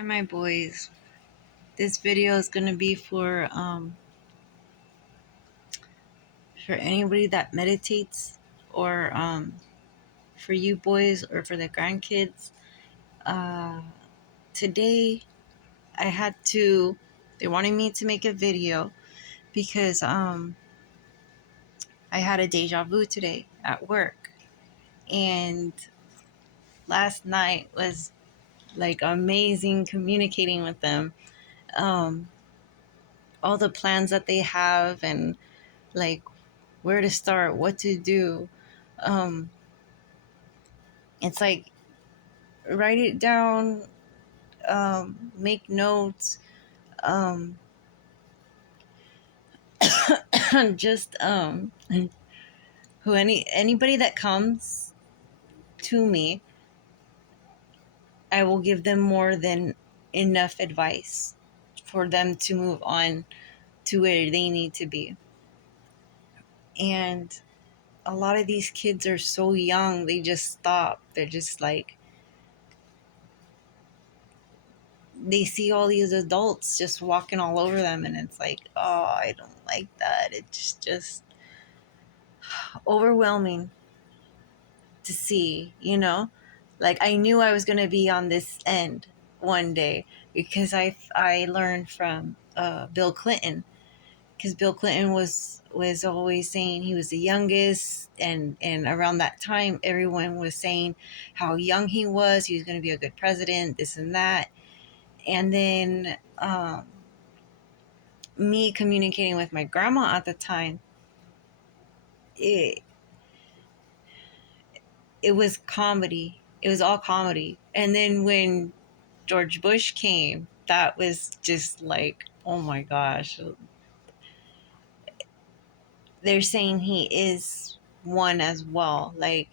Hi, my boys. This video is gonna be for anybody that meditates, or for you boys, or for the grandkids. Uh, Today, I had to. They wanted me to make a video because I had a deja vu today at work, and last night was like amazing communicating with them. Um, all the plans that they have, and like where to start, what to do. Um, it's like write it down, make notes, um, just who anybody that comes to me, I will give them more than enough advice for them to move on to where they need to be. And a lot of these kids are so young, they just stop. They're just like, they see all these adults just walking all over them, and it's like, oh, I don't like that. It's just overwhelming to see, like I knew I was going to be on this end one day, because I learned from Bill Clinton, because Bill Clinton was always saying he was the youngest, and around that time everyone was saying how young he was going to be a good president, this and that. And then me communicating with my grandma at the time, it it was comedy. It was all comedy. And then when George Bush came, that was just like, oh my gosh. They're saying he is one as well. Like,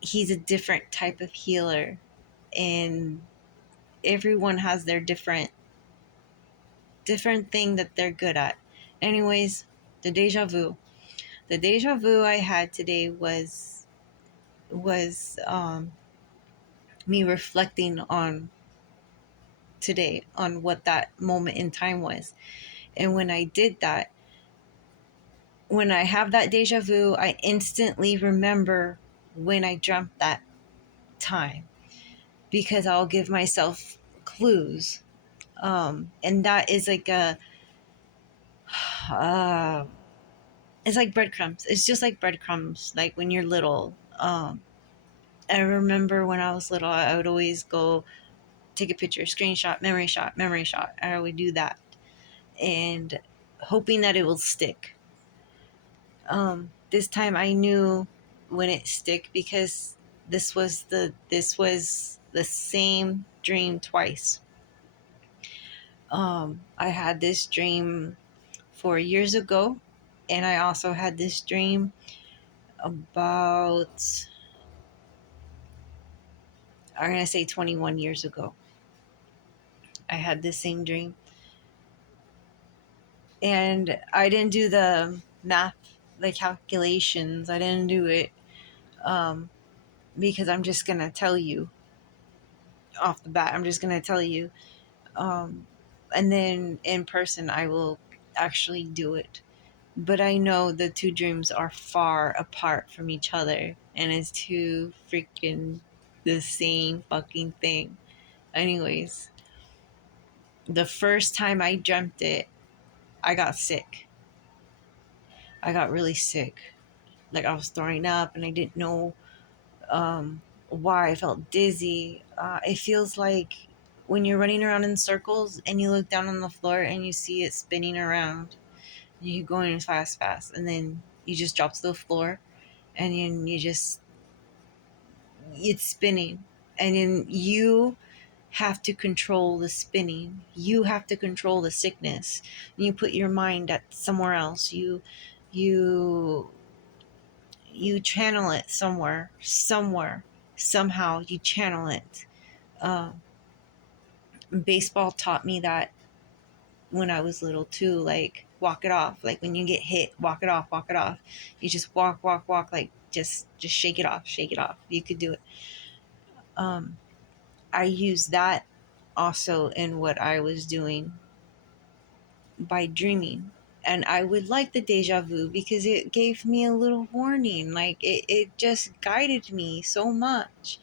he's a different type of healer, and everyone has their different thing that they're good at. Anyways, the deja vu. The deja vu I had today was me reflecting on today, on what that moment in time was. And when I did that, when I have that deja vu, I instantly remember when I dreamt that time, because I'll give myself clues. And that is like uh, it's like breadcrumbs. It's just like breadcrumbs, like when you're little. I remember when I was little, I would always go take a picture, screenshot, memory shot, memory shot. I would do that, and hoping that it will stick. This time I knew when it stick, because this was the same dream twice. I had this dream 4 years ago, and I also had this dream about, I'm gonna say 21 years ago. I had this same dream, and I didn't do the math, the calculations. I didn't do it, um, because I'm just gonna tell you off the bat. I'm just gonna tell you, and then in person I will actually do it. But I know the two dreams are far apart from each other, and it's two freaking the same fucking thing. Anyways, the first time I dreamt it, I got sick. I got really sick. Like, I was throwing up, and I didn't know why. I felt dizzy. It feels like when you're running around in circles and you look down on the floor and you see it spinning around. You going fast, and then you just drop to the floor, and then it's spinning, and then you have to control the spinning. You have to control the sickness. You put your mind at somewhere else. You you channel it somewhere, somehow you channel it. Uh, Baseball taught me that when I was little too. Like, walk it off. Like, when you get hit, walk it off, walk it off. You just walk, like just shake it off, shake it off. You could do it. I used that also in what I was doing by dreaming. And I would like the deja vu because it gave me a little warning. Like it just guided me so much.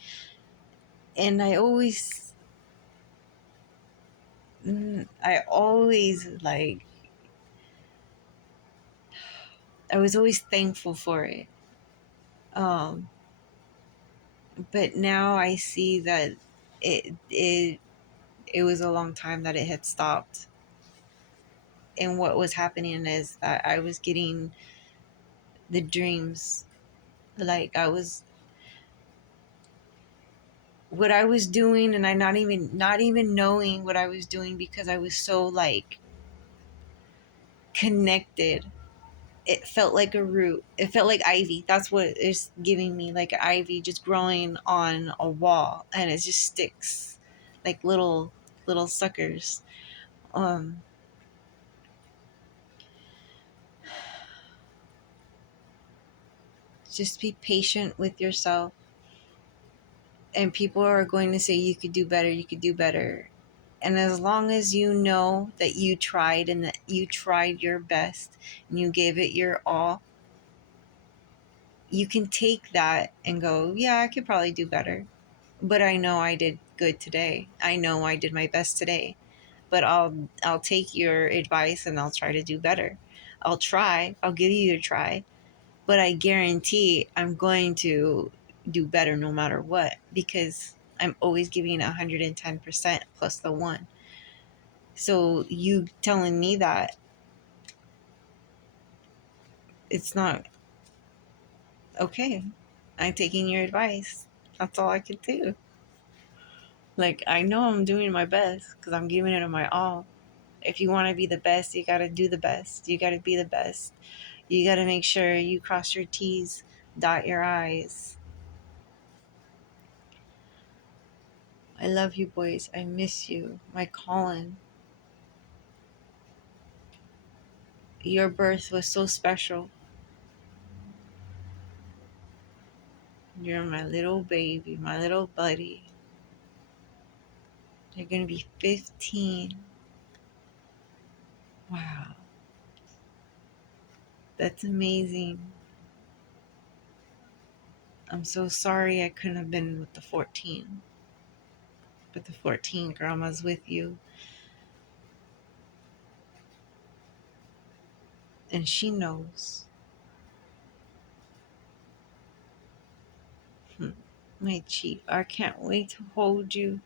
And I always like, I was always thankful for it. Um, but now I see that it it was a long time that it had stopped. And what was happening is that I was getting the dreams, like I was, what I was doing, and I not even knowing what I was doing because I was so like connected. It felt like a root. It felt like ivy. That's what it's giving me, like ivy just growing on a wall, and it just sticks like little suckers. Um, just be patient with yourself, and people are going to say you could do better. You could do better. And as long as you know that you tried and that you tried your best and you gave it your all, you can take that and go, yeah, I could probably do better. But I know I did good today. I know I did my best today. But I'll take your advice and I'll try to do better. I'll try. I'll give you a try. But I guarantee I'm going to do better no matter what, because I'm always giving 110% plus the one. So you telling me that, it's not okay. I'm taking your advice. That's all I can do. Like, I know I'm doing my best because I'm giving it my all. If you want to be the best, you got to do the best. You got to be the best. You got to make sure you cross your T's, dot your I's. I love you, boys. I miss you. My Colin. Your birth was so special. You're my little baby, my little buddy. You're going to be 15. Wow. That's amazing. I'm so sorry I couldn't have been with the 14. But the 14 grandma's with you. And she knows. My chief, I can't wait to hold you.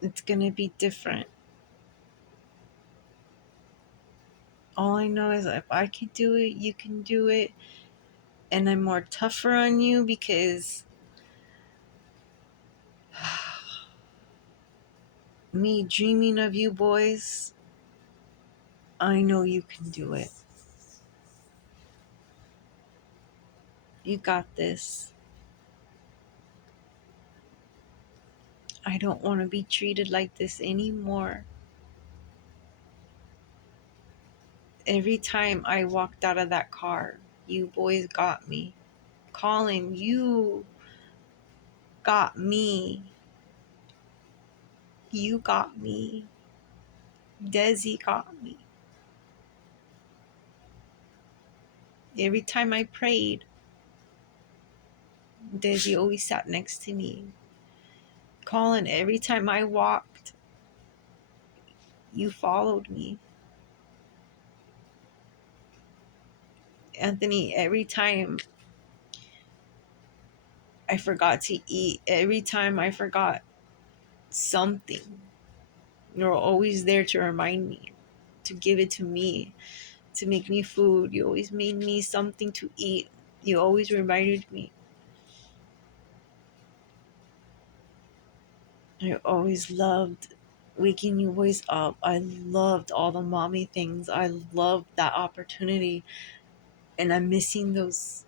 It's going to be different. All I know is if I can do it, you can do it. And I'm more tougher on you because me dreaming of you boys, I know you can do it. You got this. I don't want to be treated like this anymore. Every time I walked out of that car, you boys got me. Colin, you got me. You got me. Desi got me. Every time I prayed, Desi always sat next to me. Colin, every time I walked, you followed me. Anthony, every time I forgot to eat, every time I forgot something, you're always there to remind me, to give it to me, to make me food. You always made me something to eat. You always reminded me. I always loved waking you boys up. I loved all the mommy things. I loved that opportunity. And I'm missing those.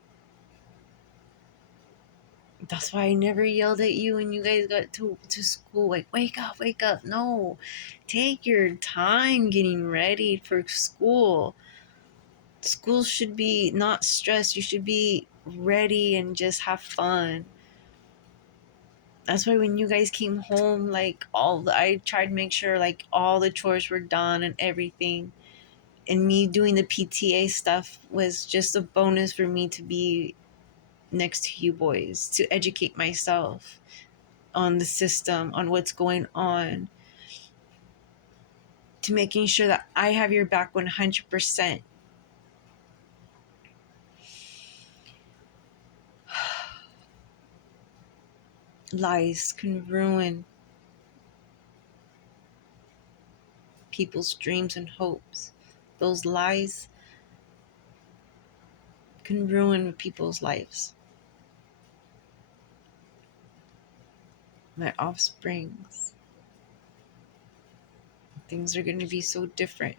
That's why I never yelled at you when you guys got to school. Like, wake up, wake up. No, take your time getting ready for school. School should be not stress. You should be ready and just have fun. That's why when you guys came home, like I tried to make sure like all the chores were done and everything. And me doing the PTA stuff was just a bonus for me to be next to you boys, to educate myself on the system, on what's going on, to making sure that I have your back 100%. Lies can ruin people's dreams and hopes. Those lies can ruin people's lives. My offsprings, things are going to be so different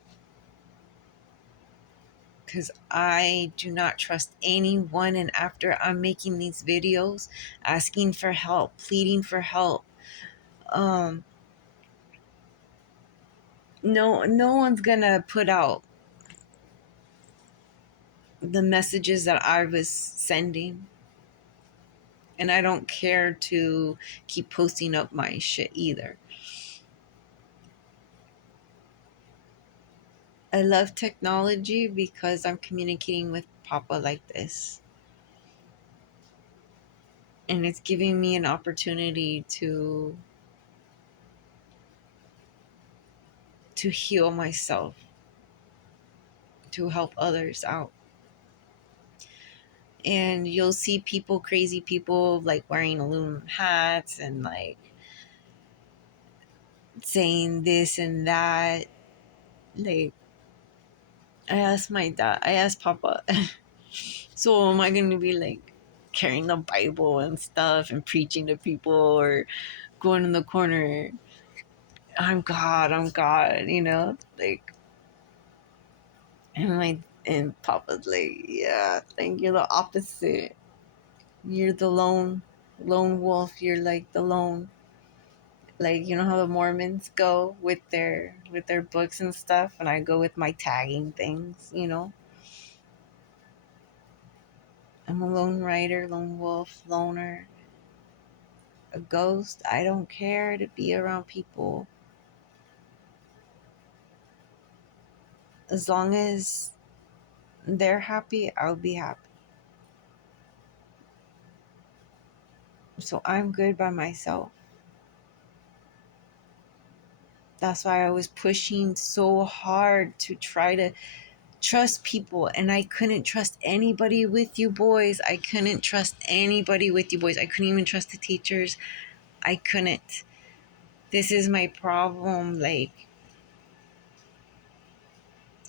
because I do not trust anyone. And after I'm making these videos, asking for help, pleading for help, um, no one's gonna put out the messages that I was sending. And I don't care to keep posting up my shit either. I love technology because I'm communicating with Papa like this. And it's giving me an opportunity to heal myself, to help others out. And you'll see people, crazy people, like wearing aluminum hats and like saying this and that. Like, I asked Papa, so am I going to be like carrying the Bible and stuff and preaching to people, or going in the corner, I'm God, you know? Like, and Papa's like, yeah, I think you're the opposite. You're the lone wolf. You're like the lone, like, you know how the Mormons go with their books and stuff, and I go with my tagging things, you know. I'm a lone rider, lone wolf, loner, a ghost. I don't care to be around people as long as they're happy. I'll be happy. So I'm good by myself. That's why I was pushing so hard to try to trust people, and I couldn't trust anybody with you boys. I couldn't trust anybody with you boys. I couldn't even trust the teachers. I couldn't. This is my problem. Like,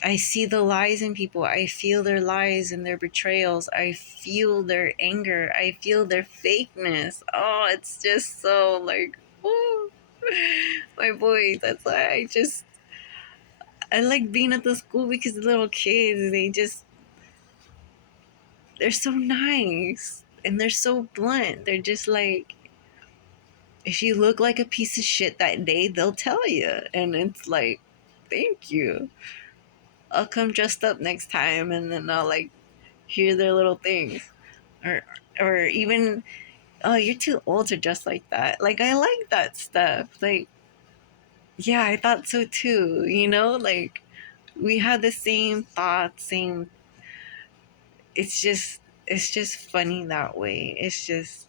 I see the lies in people. I feel their lies and their betrayals. I feel their anger. I feel their fakeness. Oh, it's just so like, woo. My boys. That's why I like being at the school, because the little kids, they're so nice and they're so blunt. They're just like, if you look like a piece of shit that day, they'll tell you. And it's like, thank you. I'll come dressed up next time, and then I'll like hear their little things. Or or even, oh, you're too old to dress like that. Like, I like that stuff. Like, yeah, I thought so too, you know? Like, we had the same thoughts, same, it's just funny that way. It's just,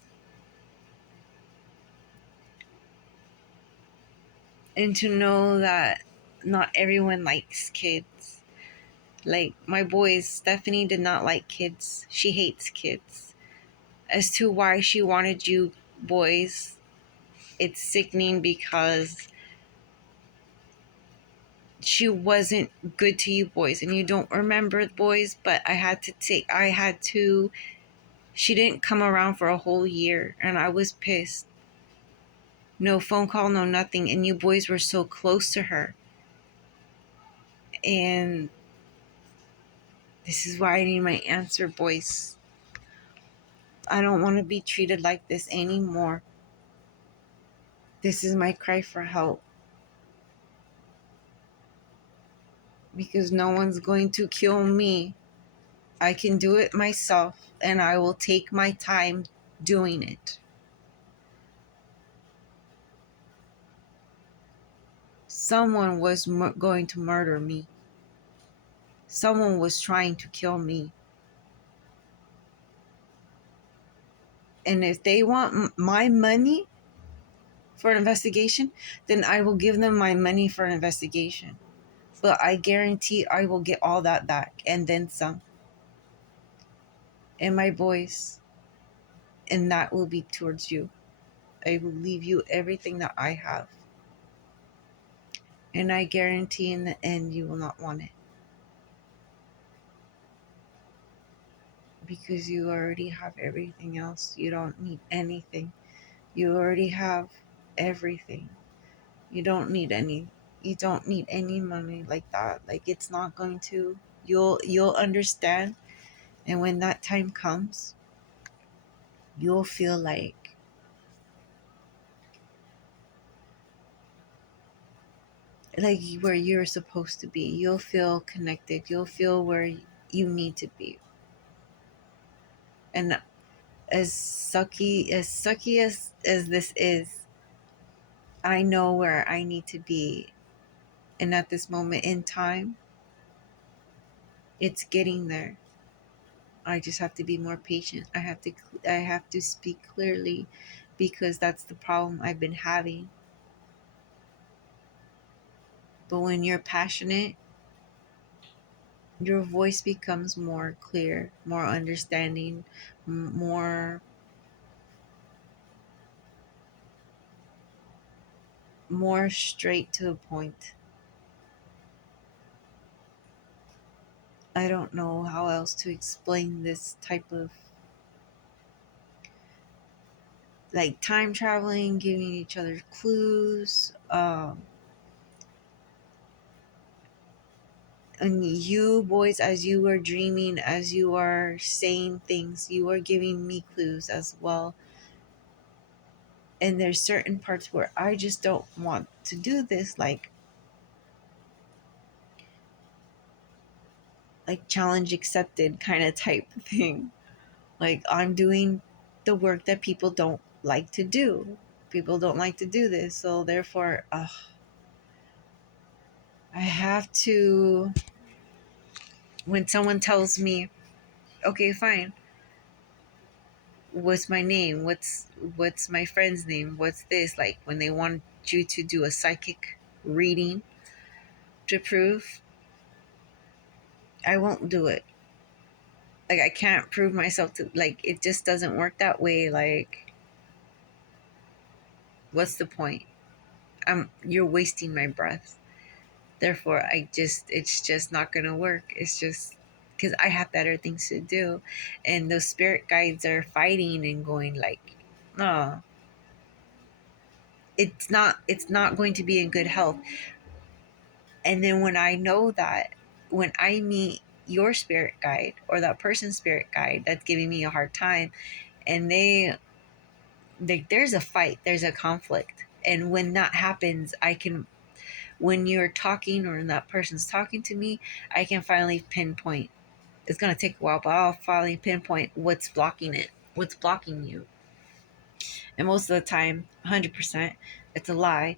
and to know that not everyone likes kids. Like, my boys, Stephanie did not like kids. She hates kids. As to why she wanted you boys, it's sickening, because she wasn't good to you boys, and you don't remember the boys, but I had to, she didn't come around for a whole year, and I was pissed. No phone call, no nothing, and you boys were so close to her. And this is why I need my answer, boys. I don't want to be treated like this anymore. This is my cry for help. Because no one's going to kill me. I can do it myself, and I will take my time doing it. Someone was going to murder me. Someone was trying to kill me. And if they want my money for an investigation, then I will give them my money for an investigation. But I guarantee I will get all that back and then some. And my voice, and that will be towards you. I will leave you everything that I have. And I guarantee in the end you will not want it. Because you already have everything else. You don't need anything. You already have everything. You don't need any money like that. Like, it's not going to, you'll understand. And when that time comes, you'll feel like where you're supposed to be. You'll feel connected. You'll feel where you need to be. And as this is, I know where I need to be. And at this moment in time, it's getting there. I just have to be more patient. I have to speak clearly, because that's the problem I've been having. But when you're passionate, your voice becomes more clear, more understanding, more straight to the point. I don't know how else to explain this type of, like, time traveling, giving each other clues. And you boys, as you are dreaming, as you are saying things, you are giving me clues as well. And there's certain parts where I just don't want to do this, like challenge accepted kind of type thing. Like, I'm doing the work that people don't like to do. People don't like to do this, so therefore, I have to. When someone tells me, "Okay, fine. What's my name? What's my friend's name? What's this?" Like, when they want you to do a psychic reading to prove, I won't do it. Like, I can't prove myself to, like, it just doesn't work that way. Like, what's the point? You're wasting my breath. Therefore, it's just not gonna work. It's just because I have better things to do. And those spirit guides are fighting and going like, oh, it's not going to be in good health. And then when I know that, when I meet your spirit guide or that person's spirit guide that's giving me a hard time, and there's a fight, there's a conflict. And when that happens, when you're talking or that person's talking to me, I can finally pinpoint. It's going to take a while, but I'll finally pinpoint what's blocking it, what's blocking you. And most of the time, 100%, it's a lie.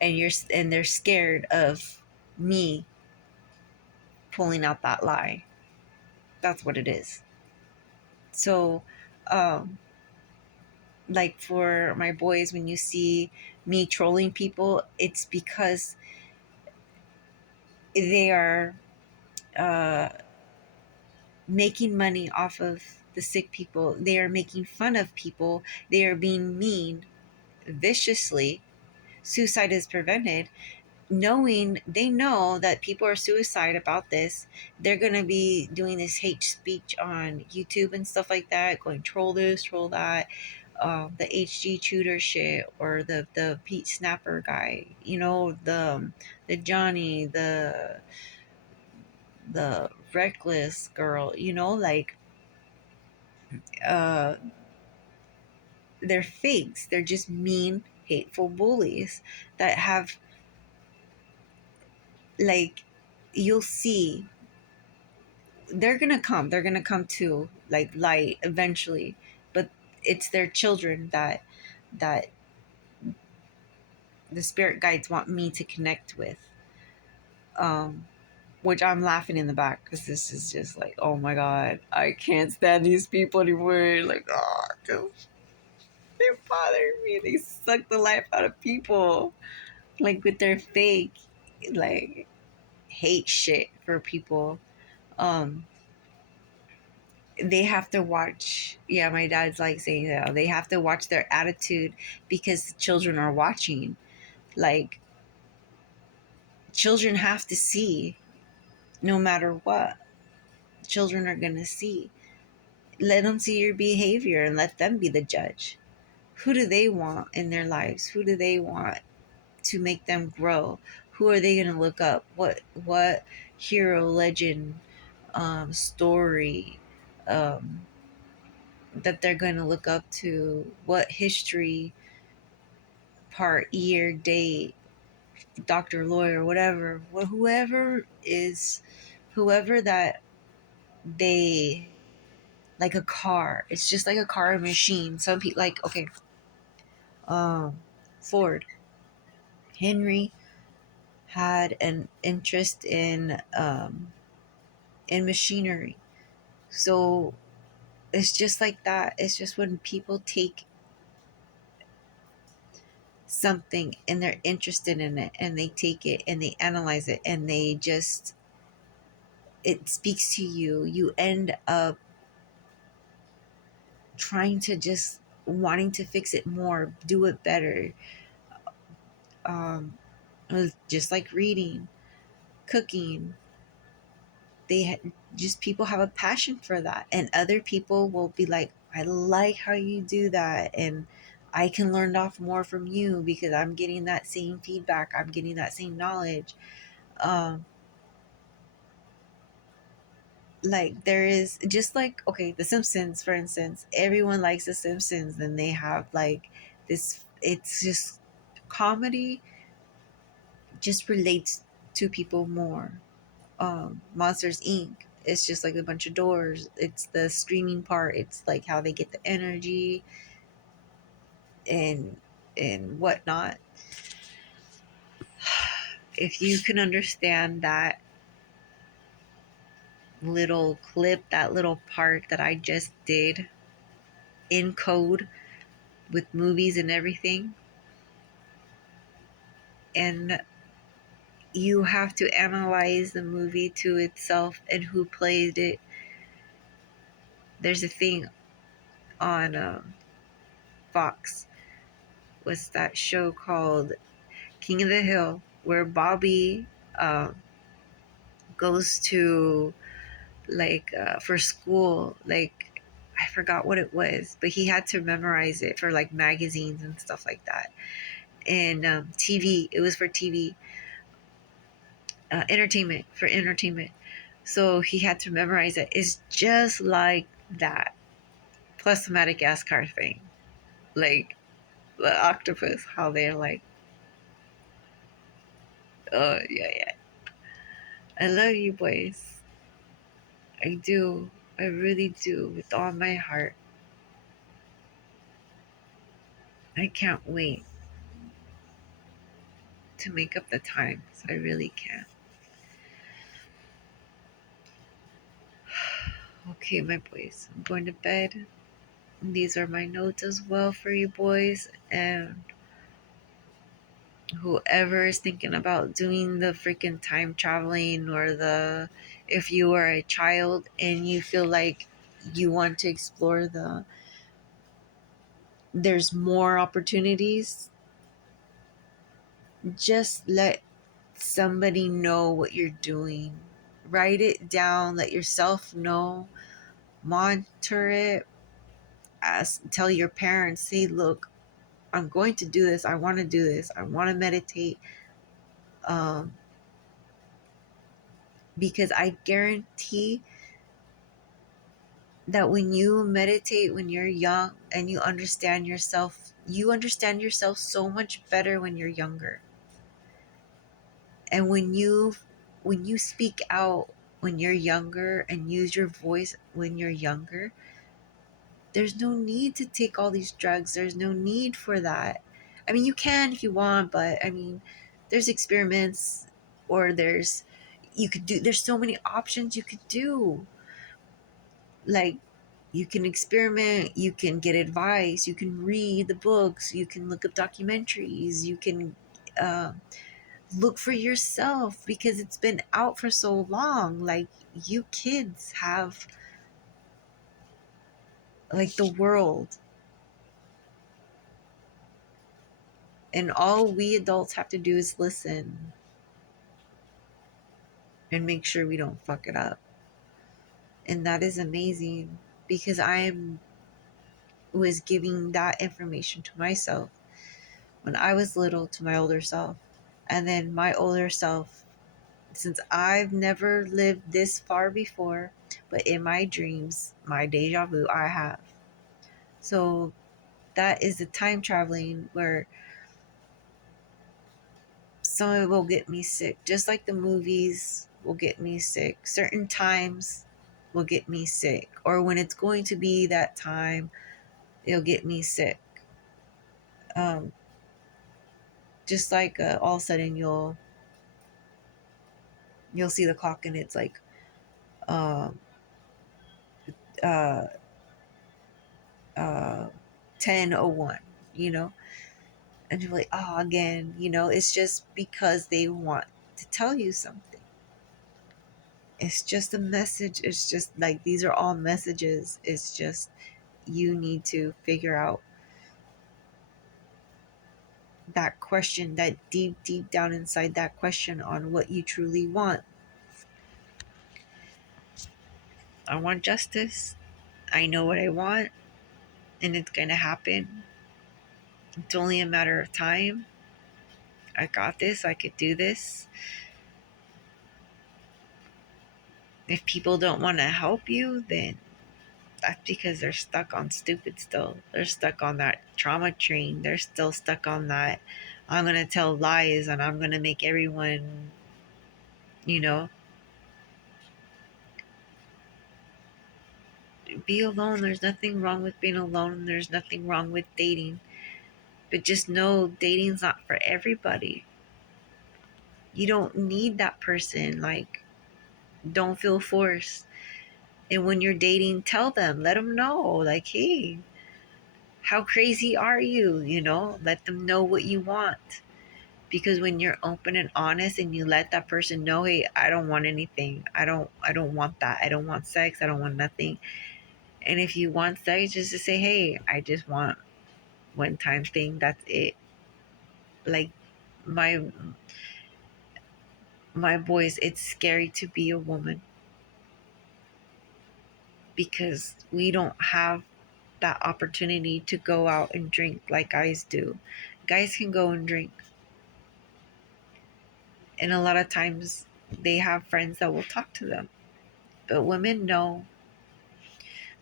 And they're scared of me pulling out that lie. That's what it is. So, um, like, for my boys, when you see me trolling people, it's because they are uh, making money off of the sick people. They are making fun of people. They are being mean viciously. Suicide is prevented. They know that people are suicide about this. They're going to be doing this hate speech on YouTube and stuff like that, going troll this, troll that. The HG Tudor shit, or the Pete Snapper guy, the Johnny, the reckless girl, like, uh they're fakes. They're just mean, hateful bullies that have, like, you'll see they're gonna come to like light eventually, but it's their children that the spirit guides want me to connect with. um which I'm laughing in the back because this is just like, oh my god, I can't stand these people anymore. Like, oh, they're bothering me. They suck the life out of people, like with their fake, like hate shit for people. Um, they have to watch. Yeah, my dad's like saying that they have to watch their attitude because the children are watching. Like, children have to see, no matter what. Children are gonna see. Let them see your behavior and let them be the judge. Who do they want in their lives? Who do they want to make them grow? Who are they going to look up? What hero, legend, story, um, that they're going to look up to? What history part, year, date, doctor, lawyer, whatever, whoever that they, like a car. It's just like a car, machine. Some people, like, okay, um, Ford, Henry had an interest in machinery. So it's just like that. It's just when people take something and they're interested in it and they take it and they analyze it and they just, it speaks to you. You end up trying to just wanting to fix it more, do it better. Um, just like reading, cooking, just people have a passion for that, and other people will be like, I like how you do that, and I can learn off more from you because I'm getting that same feedback, I'm getting that same knowledge. um like, there is just like, okay, the Simpsons, for instance. Everyone likes the Simpsons, and they have like this, it's just comedy just relates to people more. Monsters Inc. It's just like a bunch of doors. It's the streaming part. It's like how they get the energy and whatnot. If you can understand that little clip, that little part that I just did in code with movies and everything, and you have to analyze the movie to itself and who played it. There's a thing on Fox. What's that show called? King of the Hill, where Bobby goes to, like, for school. Like, I forgot what it was, but he had to memorize it for like magazines and stuff like that. And TV, it was for TV, entertainment, for entertainment. So he had to memorize it. It's just like that, plus the Madagascar thing, like the octopus, how they're like, oh yeah, yeah. I love you boys. I do. I really do, with all my heart. I can't wait to make up the time. So I really can. Okay, my boys, I'm going to bed. These are my notes as well for you boys. And whoever is thinking about doing the freaking time traveling, or the, if you are a child and you feel like you want to explore there's more opportunities, just let somebody know what you're doing. Write it down, let yourself know, monitor it, tell your parents, hey, look, I'm going to do this, I want to do this, I want to meditate. um, because I guarantee that when you meditate when you're young and you understand yourself so much better when you're younger. And when you speak out, when you're younger and use your voice when you're younger, there's no need to take all these drugs. There's no need for that. I mean, you can if you want, but I mean, there's experiments, or there's so many options you could do. Like, you can experiment, you can get advice, you can read the books, you can look up documentaries, you can uh, look for yourself, because it's been out for so long. Like, you kids have like the world, and all we adults have to do is listen and make sure we don't fuck it up. And that is amazing, because I was giving that information to myself when I was little, to my older self. And then my older self, since I've never lived this far before, but in my dreams, my deja vu, I have. So that is the time traveling, where some of it will get me sick, just like the movies will get me sick. Certain times will get me sick, or when it's going to be that time, it'll get me sick. Um, just like all of a sudden you'll see the clock and it's like um, uh, 10:01, you know, and you're like, oh, again, it's just because they want to tell you something. It's just a message. It's just like, these are all messages. It's just, you need to figure out that question, that deep, deep down inside that question, on what you truly want. I want justice. I know what I want, and it's going to happen. It's only a matter of time. I got this. I could do this. If people don't want to help you, then that's because they're stuck on stupid still. They're stuck on that trauma train. They're still stuck on that, I'm going to tell lies and I'm going to make everyone, you know, be alone. There's nothing wrong with being alone. There's nothing wrong with dating. But just know, dating's not for everybody. You don't need that person. Like, don't feel forced. And when you're dating, tell them, let them know, like, hey, how crazy are you? Let them know what you want. Because when you're open and honest and you let that person know, hey, I don't want anything. I don't want that. I don't want sex. I don't want nothing. And if you want sex, just to say, hey, I just want one time thing. That's it. Like, my my boys, it's scary to be a woman, because we don't have that opportunity to go out and drink like guys do. Guys can go and drink, and a lot of times they have friends that will talk to them. But women, no.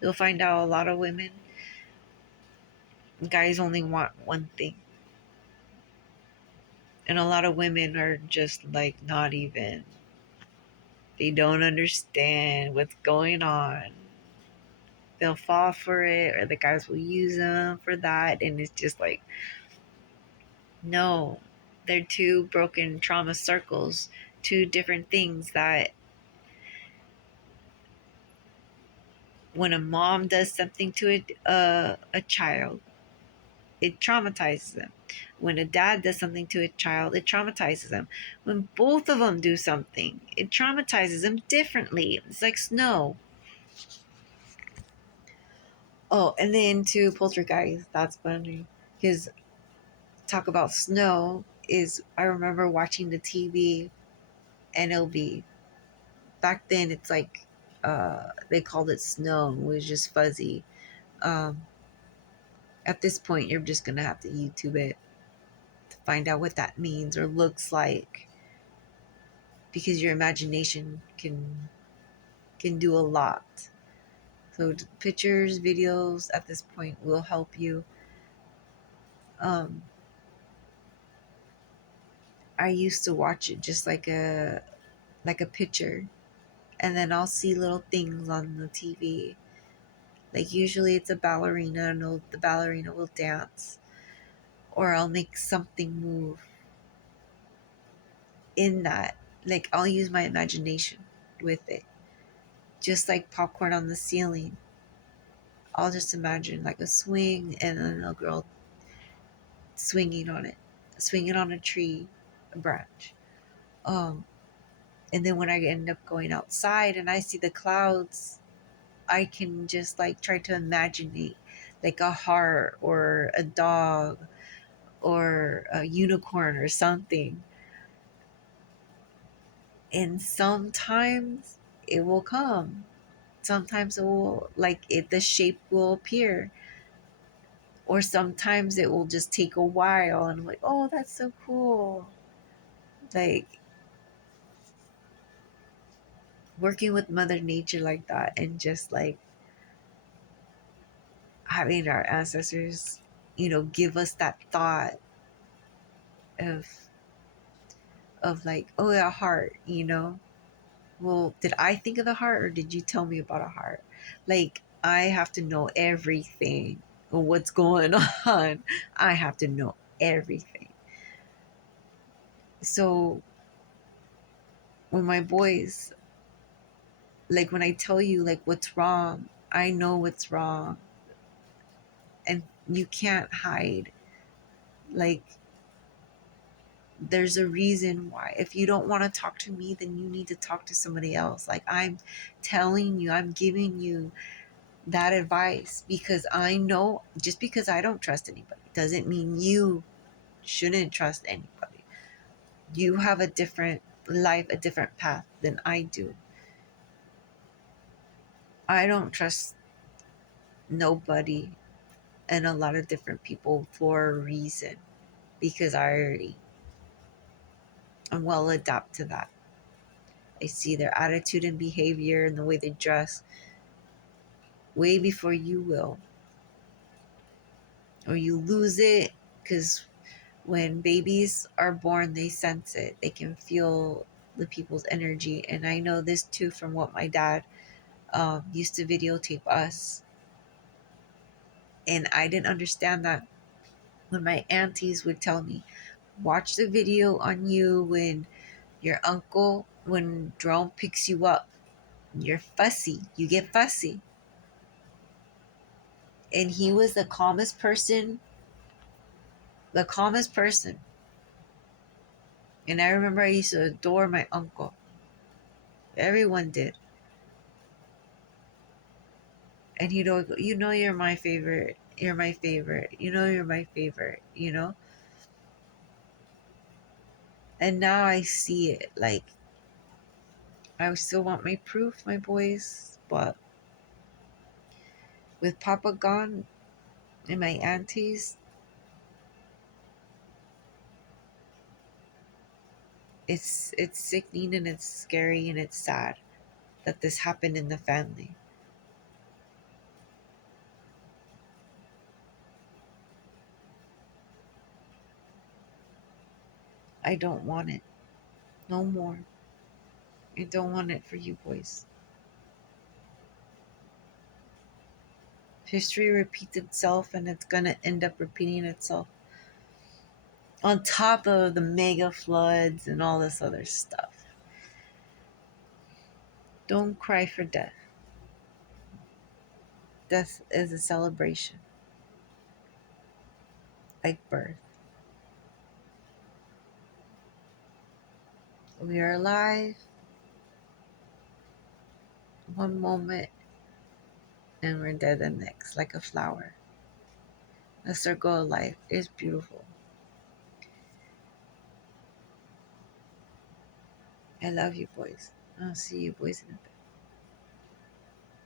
You'll find out a lot of women, guys only want one thing. And a lot of women are just like, not even, they don't understand what's going on. They'll fall for it, or the guys will use them for that. And it's just like, no, they're two broken trauma circles, two different things. That when a mom does something to a child, it traumatizes them. When a dad does something to a child, it traumatizes them. When both of them do something, it traumatizes them differently. It's like snow. Oh, and then to Poltergeist, that's funny. Because talk about snow, is I remember watching the TV, and it'll be, back then it's like, they called it snow. It was just fuzzy. Um, at this point, you're just going to have to YouTube it to find out what that means or looks like, because your imagination can do a lot. So pictures, videos at this point will help you. Um, I used to watch it just like a picture, and then I'll see little things on the TV. Like usually it's a ballerina, and the ballerina will dance, or I'll make something move in that. Like I'll use my imagination with it. Just like popcorn on the ceiling. I'll just imagine like a swing and then a girl swinging on it, swinging on a tree, a branch. Um, and then when I end up going outside and I see the clouds, I can just like try to imagine it, like a heart or a dog or a unicorn or something. And sometimes it will come. Sometimes it will, like, the shape will appear. Or sometimes it will just take a while and I'm like, oh, that's so cool. Like working with Mother Nature like that, and just like having our ancestors, give us that thought of like, oh, a heart, well, did I think of the heart or did you tell me about a heart? Like, I have to know everything of what's going on. I have to know everything. So when my boys, like when I tell you like what's wrong, I know what's wrong, and you can't hide. Like, there's a reason why. If you don't want to talk to me, then you need to talk to somebody else. Like, I'm telling you, I'm giving you that advice because I know, just because I don't trust anybody doesn't mean you shouldn't trust anybody. You have a different life, a different path than I do. I don't trust nobody and a lot of different people for a reason, because I'm well adapt to that. I see their attitude and behavior and the way they dress way before you will, or you lose it. Because when babies are born, they sense it. They can feel the people's energy. And I know this too from what my dad used to videotape us. And I didn't understand that when my aunties would tell me, watch the video on you when your uncle, when Jerome picks you up, you're fussy. You get fussy. And he was the calmest person, the calmest person. And I remember I used to adore my uncle. Everyone did. And you're my favorite. You're my favorite. You're my favorite. And now I see it. Like, I still want my proof, my boys. But with Papa gone and my aunties, it's sickening and it's scary and it's sad that this happened in the family. I don't want it. No more. I don't want it for you boys. History repeats itself and it's gonna end up repeating itself. On top of the mega floods and all this other stuff. Don't cry for death. Death is a celebration, like birth. We are alive one moment and we're dead the next, like a flower. The circle of life is beautiful. I love you, boys. I'll see you boys in a bit.